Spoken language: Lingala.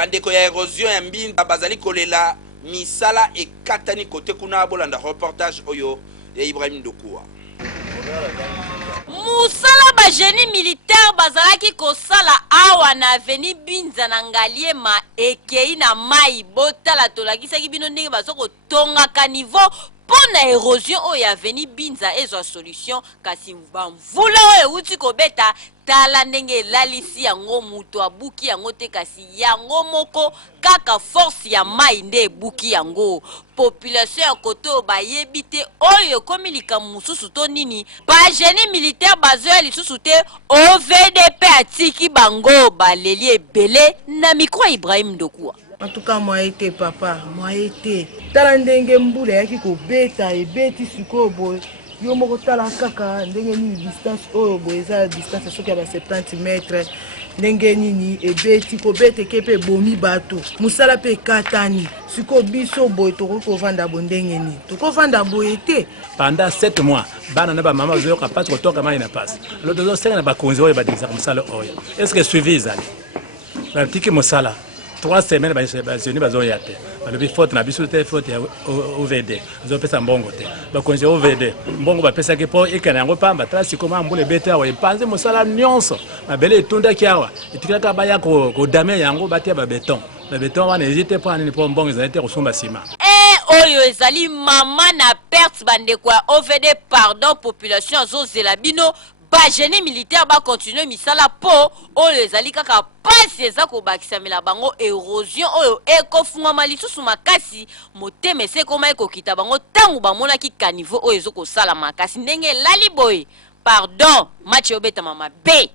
bandeko ya érosion ya mbinda bazali kolela misala ekatani kote kuna bolanda reportage oyo ya Ibrahim Ndokua. Musala ba génie militaire bazalaki kosala awa na aveni Binza na Ngaliema ekei na mai botala tolakisaki bino ndenge bazoko tongaka niveau pona érosion oyo aveni Binza ezwa solution kasi bamvula oyo uti kobeta tala ndenge lalisi yango muto abuki yango te kasi yango moko kaka force ya mai nde ebuki yango. Population ya koto bayebi te oyo komilika mususu to nini ba génie militaire bazoya lisusu te OVDP atiki bango baleli ebele na micro Ibrahim Ndokua. En tout cas, moi été papa, moi été. Tala ndenge mbula yaki ko beta e beti suko boy. Yo moko tala kaka ndenge ni distance oyo boy eza distance soki ya ba 70 mètres. Ndenge nini e beti ko bete kepe bomi bato. Musala pe katani. Suko biso boy to ko vanda bondenge ni. To ko vanda boy été. Pendant 7 mois, bana na ba mama zo ka passe ko toka mai na passe. Le dozo senga na ba konzi oyo ba disa musala oyo. Est-ce que suivi ezali? Ba tiki musala 3 semaines bazoni bazoya te balobi faute na biso te faute ya OVD bazopesa mbongo te bakonzi OVD mbongo bapesaki po ekana yango pamba tala sikoma mbule bete awa epanze mosala nyonso mabele etundaki awa etikilaka baya kodame yango batia babeton wana ezite po anini po mbongo ezali te kosomba nsima. Oyo ezali mama na perte bandeko ya OVD pardon population azozela bino ba génie militaire ba continuer misala po oyo ezali kaka pasi eza kobakisamela bango érosion oyo ekofungama lisusu makasi motema ese ekoma ekokita bango ntango bamonaki kanivo oyo ezokosala makasi ndenge elali boye pardon match obetama mabe.